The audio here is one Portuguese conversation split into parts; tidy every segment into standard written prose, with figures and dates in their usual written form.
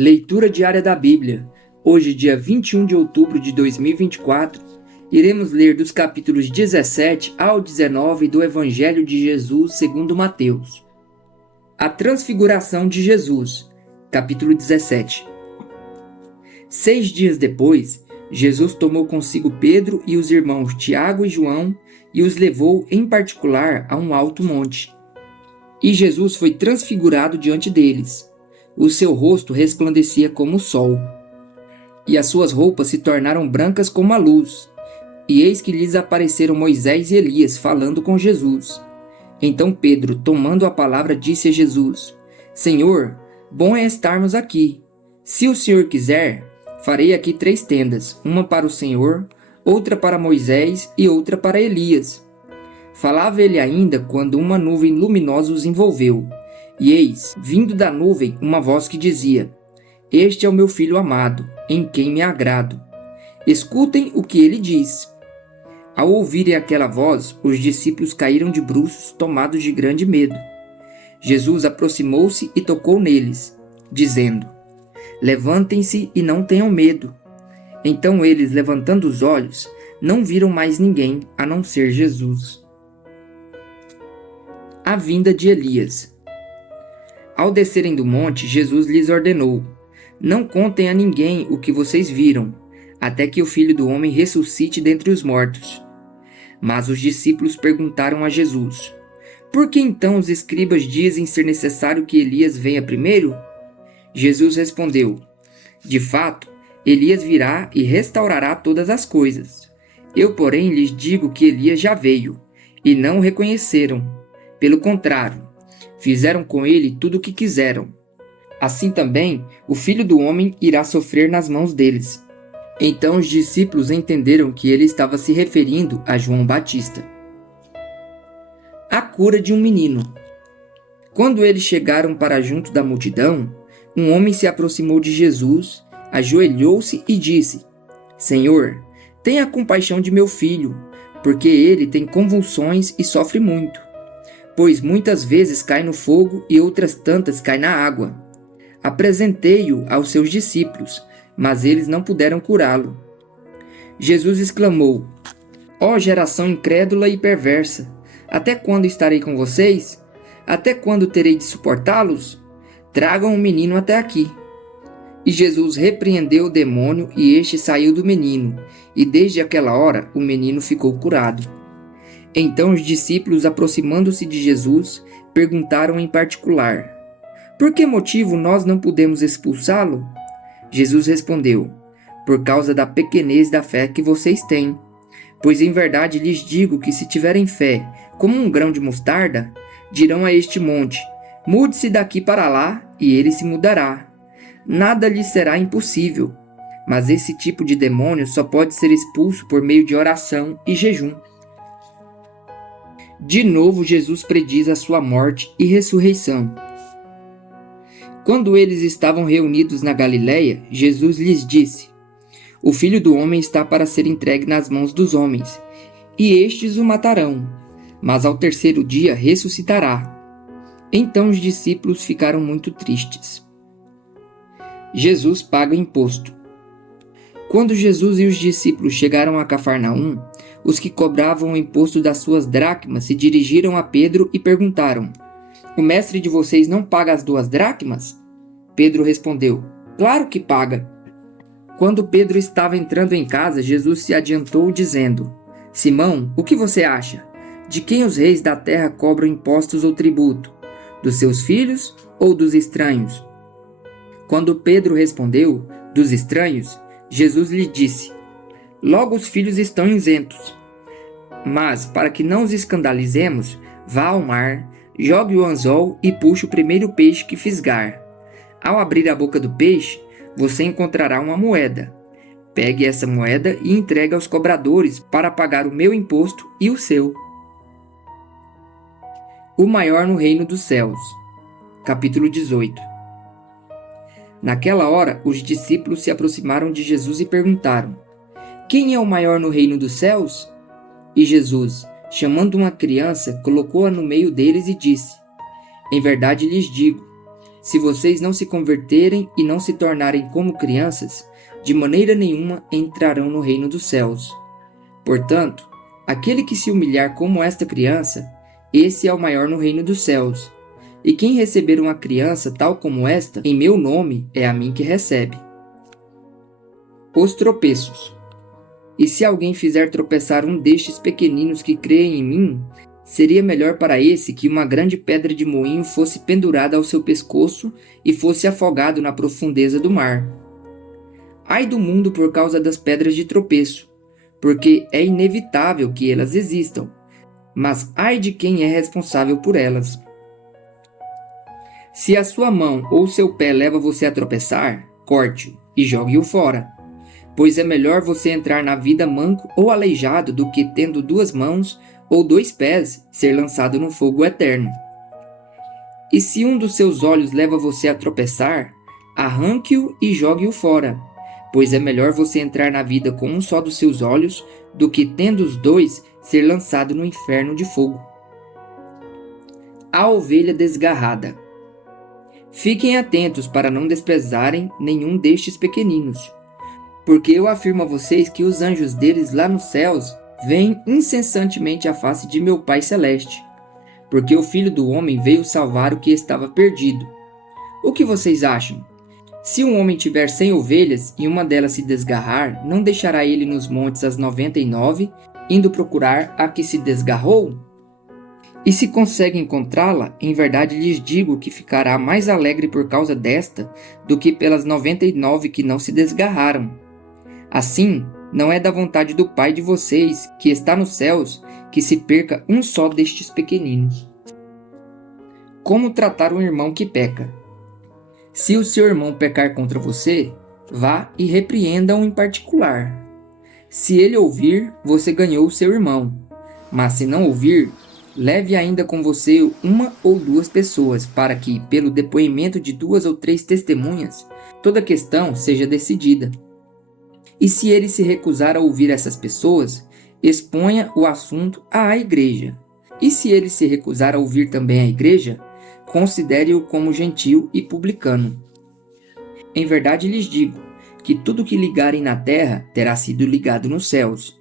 Leitura diária da Bíblia. Hoje, dia 21 de outubro de 2024, iremos ler dos capítulos 17 ao 19 do Evangelho de Jesus segundo Mateus. A transfiguração de Jesus, capítulo 17. 6 dias depois, Jesus tomou consigo Pedro e os irmãos Tiago e João e os levou em particular a um alto monte. E Jesus foi transfigurado diante deles. O seu rosto resplandecia como o sol, e as suas roupas se tornaram brancas como a luz. E eis que lhes apareceram Moisés e Elias falando com Jesus. Então Pedro, tomando a palavra, disse a Jesus: Senhor, bom é estarmos aqui. Se o Senhor quiser, farei aqui 3 tendas, uma para o Senhor, outra para Moisés e outra para Elias. Falava ele ainda quando uma nuvem luminosa os envolveu. E eis, vindo da nuvem, uma voz que dizia: Este é o meu filho amado, em quem me agrado. Escutem o que ele diz. Ao ouvirem aquela voz, os discípulos caíram de bruços, tomados de grande medo. Jesus aproximou-se e tocou neles, dizendo: Levantem-se e não tenham medo. Então eles, levantando os olhos, não viram mais ninguém, a não ser Jesus. A vinda de Elias. Ao descerem do monte, Jesus lhes ordenou: Não contem a ninguém o que vocês viram, até que o Filho do Homem ressuscite dentre os mortos. Mas os discípulos perguntaram a Jesus: Por que então os escribas dizem ser necessário que Elias venha primeiro? Jesus respondeu: De fato, Elias virá e restaurará todas as coisas. Eu, porém, lhes digo que Elias já veio, e não o reconheceram. Pelo contrário, fizeram com ele tudo o que quiseram. Assim também, o Filho do Homem irá sofrer nas mãos deles. Então os discípulos entenderam que ele estava se referindo a João Batista. A cura de um menino. Quando eles chegaram para junto da multidão, um homem se aproximou de Jesus, ajoelhou-se e disse: Senhor, tenha compaixão de meu filho, porque ele tem convulsões e sofre muito. Pois muitas vezes cai no fogo e outras tantas cai na água. Apresentei-o aos seus discípulos, mas eles não puderam curá-lo. Jesus exclamou: Ó geração incrédula e perversa, até quando estarei com vocês? Até quando terei de suportá-los? Tragam o menino até aqui. E Jesus repreendeu o demônio, e este saiu do menino, e desde aquela hora o menino ficou curado. Então os discípulos, aproximando-se de Jesus, perguntaram em particular: Por que motivo nós não podemos expulsá-lo? Jesus respondeu: Por causa da pequenez da fé que vocês têm. Pois em verdade lhes digo que se tiverem fé, como um grão de mostarda, dirão a este monte: Mude-se daqui para lá, e ele se mudará. Nada lhes será impossível. Mas esse tipo de demônio só pode ser expulso por meio de oração e jejum. De novo, Jesus prediz a sua morte e ressurreição. Quando eles estavam reunidos na Galileia, Jesus lhes disse: O Filho do Homem está para ser entregue nas mãos dos homens, e estes o matarão, mas ao 3º dia ressuscitará. Então os discípulos ficaram muito tristes. Jesus paga imposto. Quando Jesus e os discípulos chegaram a Cafarnaum, os que cobravam o imposto das suas dracmas se dirigiram a Pedro e perguntaram: O mestre de vocês não paga as 2 dracmas? Pedro respondeu: Claro que paga. Quando Pedro estava entrando em casa, Jesus se adiantou dizendo: Simão, o que você acha? De quem os reis da terra cobram impostos ou tributo? Dos seus filhos ou dos estranhos? Quando Pedro respondeu: Dos estranhos, Jesus lhe disse: Logo os filhos estão isentos. Mas, para que não os escandalizemos, vá ao mar, jogue o anzol e puxe o primeiro peixe que fisgar. Ao abrir a boca do peixe, você encontrará uma moeda. Pegue essa moeda e entregue aos cobradores para pagar o meu imposto e o seu. O maior no reino dos céus. Capítulo 18. Naquela hora, os discípulos se aproximaram de Jesus e perguntaram: Quem é o maior no reino dos céus? E Jesus, chamando uma criança, colocou-a no meio deles e disse: Em verdade lhes digo, se vocês não se converterem e não se tornarem como crianças, de maneira nenhuma entrarão no reino dos céus. Portanto, aquele que se humilhar como esta criança, esse é o maior no reino dos céus. E quem receber uma criança tal como esta, em meu nome, é a mim que recebe. Os tropeços. E se alguém fizer tropeçar um destes pequeninos que creem em mim, seria melhor para esse que uma grande pedra de moinho fosse pendurada ao seu pescoço e fosse afogado na profundeza do mar. Ai do mundo por causa das pedras de tropeço, porque é inevitável que elas existam, mas ai de quem é responsável por elas. Se a sua mão ou seu pé leva você a tropeçar, corte-o e jogue-o fora. Pois é melhor você entrar na vida manco ou aleijado do que, tendo 2 mãos ou 2 pés, ser lançado no fogo eterno. E se um dos seus olhos leva você a tropeçar, arranque-o e jogue-o fora. Pois é melhor você entrar na vida com um só dos seus olhos do que, tendo os 2, ser lançado no inferno de fogo. A ovelha desgarrada. Fiquem atentos para não desprezarem nenhum destes pequeninos. Porque eu afirmo a vocês que os anjos deles lá nos céus veem incessantemente a face de meu Pai Celeste. Porque o Filho do Homem veio salvar o que estava perdido. O que vocês acham? Se um homem tiver 100 ovelhas e uma delas se desgarrar, não deixará ele nos montes as 99, indo procurar a que se desgarrou? E se consegue encontrá-la, em verdade lhes digo que ficará mais alegre por causa desta do que pelas 99 que não se desgarraram. Assim, não é da vontade do Pai de vocês, que está nos céus, que se perca um só destes pequeninos. Como tratar um irmão que peca? Se o seu irmão pecar contra você, vá e repreenda-o em particular. Se ele ouvir, você ganhou o seu irmão. Mas se não ouvir, leve ainda com você 1 ou 2 pessoas, para que, pelo depoimento de 2 ou 3 testemunhas, toda questão seja decidida. E se ele se recusar a ouvir essas pessoas, exponha o assunto à igreja. E se ele se recusar a ouvir também a igreja, considere-o como gentio e publicano. Em verdade lhes digo, que tudo que ligarem na terra terá sido ligado nos céus,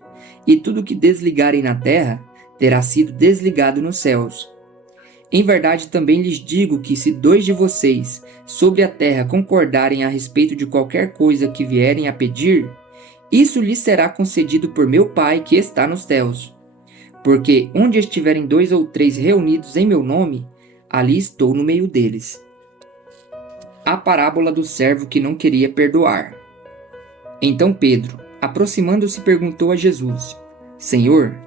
e tudo que desligarem na terra terá sido desligado nos céus. Em verdade também lhes digo que se 2 de vocês sobre a terra concordarem a respeito de qualquer coisa que vierem a pedir, isso lhes será concedido por meu Pai que está nos céus. Porque onde estiverem 2 ou 3 reunidos em meu nome, ali estou no meio deles. A parábola do servo que não queria perdoar. Então Pedro, aproximando-se, perguntou a Jesus: Senhor,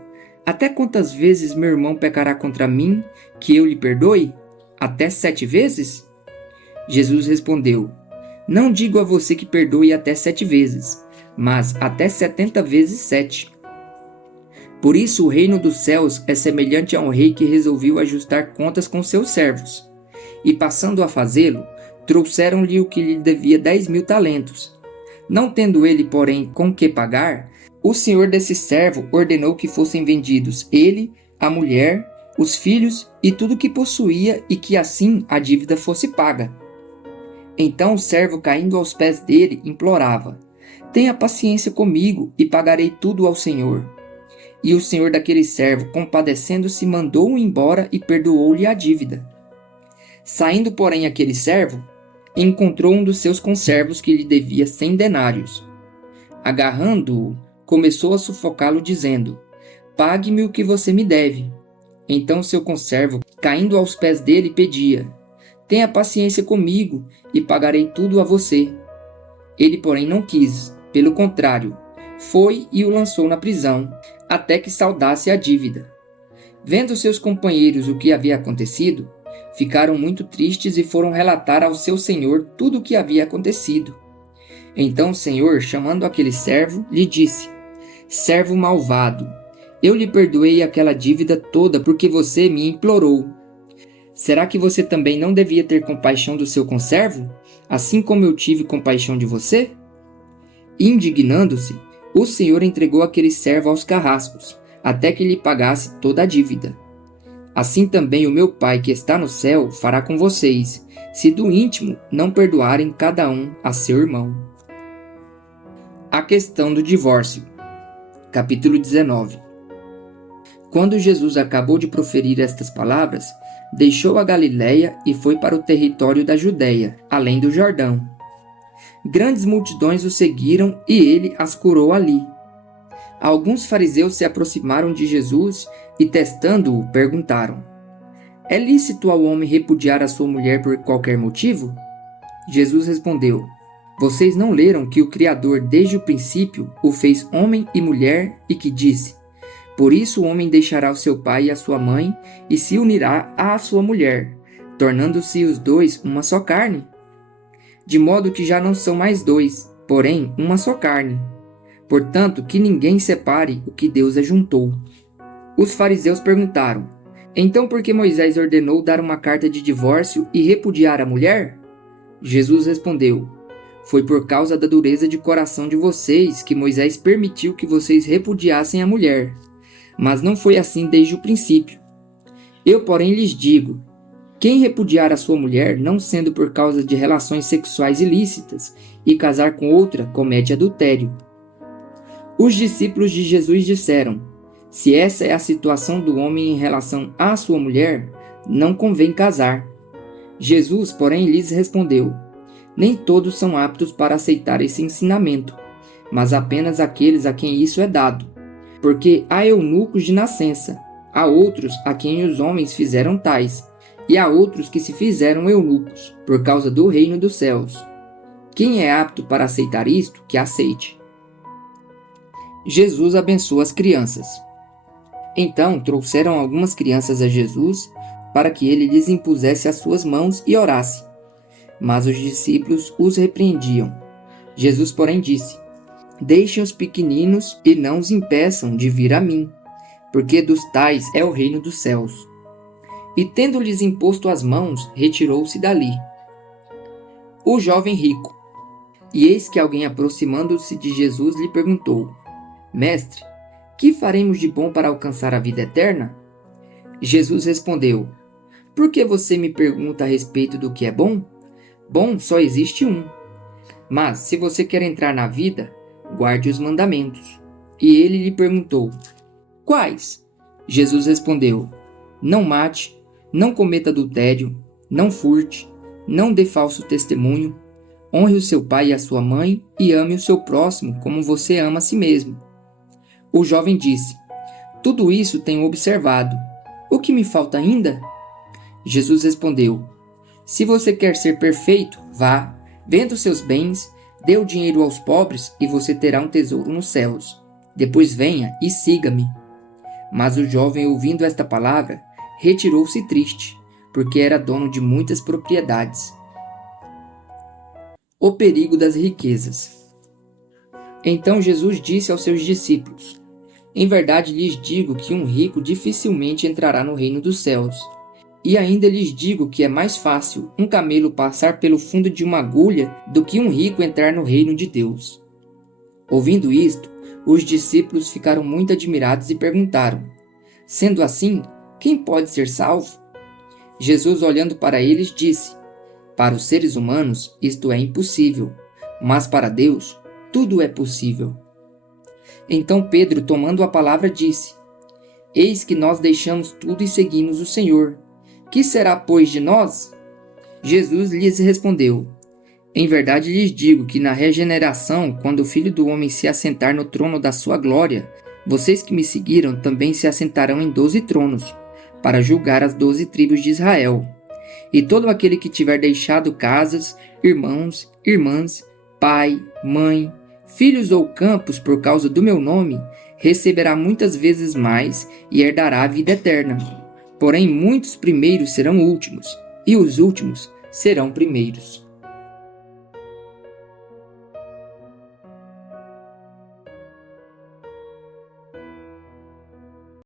até quantas vezes meu irmão pecará contra mim, que eu lhe perdoe? Até 7 vezes? Jesus respondeu: Não digo a você que perdoe até 7 vezes, mas até 70 vezes 7. Por isso o reino dos céus é semelhante a um rei que resolveu ajustar contas com seus servos. E passando a fazê-lo, trouxeram-lhe o que lhe devia 10.000 talentos. Não tendo ele, porém, com que pagar, o senhor desse servo ordenou que fossem vendidos ele, a mulher, os filhos e tudo que possuía, e que assim a dívida fosse paga. Então o servo, caindo aos pés dele, implorava: Tenha paciência comigo e pagarei tudo ao senhor. E o senhor daquele servo, compadecendo-se, mandou-o embora e perdoou-lhe a dívida. Saindo, porém, aquele servo, encontrou um dos seus conservos que lhe devia 100 denários. Agarrando-o, começou a sufocá-lo, dizendo: Pague-me o que você me deve. Então seu conservo, caindo aos pés dele, pedia: Tenha paciência comigo e pagarei tudo a você. Ele, porém, não quis. Pelo contrário, foi e o lançou na prisão, até que saldasse a dívida. Vendo seus companheiros o que havia acontecido, ficaram muito tristes e foram relatar ao seu senhor tudo o que havia acontecido. Então o senhor, chamando aquele servo, lhe disse: Servo malvado, eu lhe perdoei aquela dívida toda porque você me implorou. Será que você também não devia ter compaixão do seu conservo, assim como eu tive compaixão de você? Indignando-se, o senhor entregou aquele servo aos carrascos, até que lhe pagasse toda a dívida. assim também o meu Pai que está no céu fará com vocês, se do íntimo não perdoarem cada um a seu irmão. A questão do divórcio. Capítulo 19. Quando Jesus acabou de proferir estas palavras, deixou a Galiléia e foi para o território da Judéia, além do Jordão. Grandes multidões o seguiram e ele as curou ali. Alguns fariseus se aproximaram de Jesus e, testando-o, perguntaram: é lícito ao homem repudiar a sua mulher por qualquer motivo? Jesus respondeu: vocês não leram que o Criador desde o princípio o fez homem e mulher e que disse: por isso o homem deixará o seu pai e a sua mãe e se unirá à sua mulher, tornando-se os dois uma só carne? De modo que já não são mais dois, porém uma só carne. Portanto, que ninguém separe o que Deus ajuntou. Os fariseus perguntaram: então por que Moisés ordenou dar uma carta de divórcio e repudiar a mulher? Jesus respondeu: foi por causa da dureza de coração de vocês que Moisés permitiu que vocês repudiassem a mulher. Mas não foi assim desde o princípio. Eu, porém, lhes digo: quem repudiar a sua mulher, não sendo por causa de relações sexuais ilícitas, e casar com outra, comete adultério. Os discípulos de Jesus disseram: se essa é a situação do homem em relação à sua mulher, não convém casar. Jesus, porém, lhes respondeu: nem todos são aptos para aceitar esse ensinamento, mas apenas aqueles a quem isso é dado. Porque há eunucos de nascença, há outros a quem os homens fizeram tais, e há outros que se fizeram eunucos, por causa do reino dos céus. Quem é apto para aceitar isto, que aceite. Jesus abençoa as crianças. Então trouxeram algumas crianças a Jesus, para que ele lhes impusesse as suas mãos e orasse. Mas os discípulos os repreendiam. Jesus, porém, disse: deixem os pequeninos e não os impeçam de vir a mim, porque dos tais é o reino dos céus. E tendo-lhes imposto as mãos, retirou-se dali. O jovem rico. E eis que alguém, aproximando-se de Jesus, lhe perguntou: mestre, que faremos de bom para alcançar a vida eterna? Jesus respondeu: por que você me pergunta a respeito do que é bom? Bom só existe um. Mas, se você quer entrar na vida, guarde os mandamentos. E ele lhe perguntou: quais? Jesus respondeu: não mate, não cometa adultério, não furte, não dê falso testemunho, honre o seu pai e a sua mãe e ame o seu próximo como você ama a si mesmo. O jovem disse: tudo isso tenho observado. O que me falta ainda? Jesus respondeu: se você quer ser perfeito, vá, venda os seus bens, dê o dinheiro aos pobres e você terá um tesouro nos céus. Depois venha e siga-me. Mas o jovem, ouvindo esta palavra, retirou-se triste, porque era dono de muitas propriedades. O perigo das riquezas. Então Jesus disse aos seus discípulos: em verdade lhes digo que um rico dificilmente entrará no reino dos céus. E ainda lhes digo que é mais fácil um camelo passar pelo fundo de uma agulha do que um rico entrar no reino de Deus. Ouvindo isto, os discípulos ficaram muito admirados e perguntaram: sendo assim, quem pode ser salvo? Jesus, olhando para eles, disse: para os seres humanos isto é impossível, mas para Deus tudo é possível. Então Pedro, tomando a palavra, disse: eis que nós deixamos tudo e seguimos o Senhor. Que será, pois, de nós? Jesus lhes respondeu: em verdade lhes digo que na regeneração, quando o Filho do Homem se assentar no trono da sua glória, vocês que me seguiram também se assentarão em 12 tronos, para julgar as 12 tribos de Israel. E todo aquele que tiver deixado casas, irmãos, irmãs, pai, mãe, filhos ou campos por causa do meu nome, receberá muitas vezes mais e herdará a vida eterna. Porém, muitos primeiros serão últimos, e os últimos serão primeiros.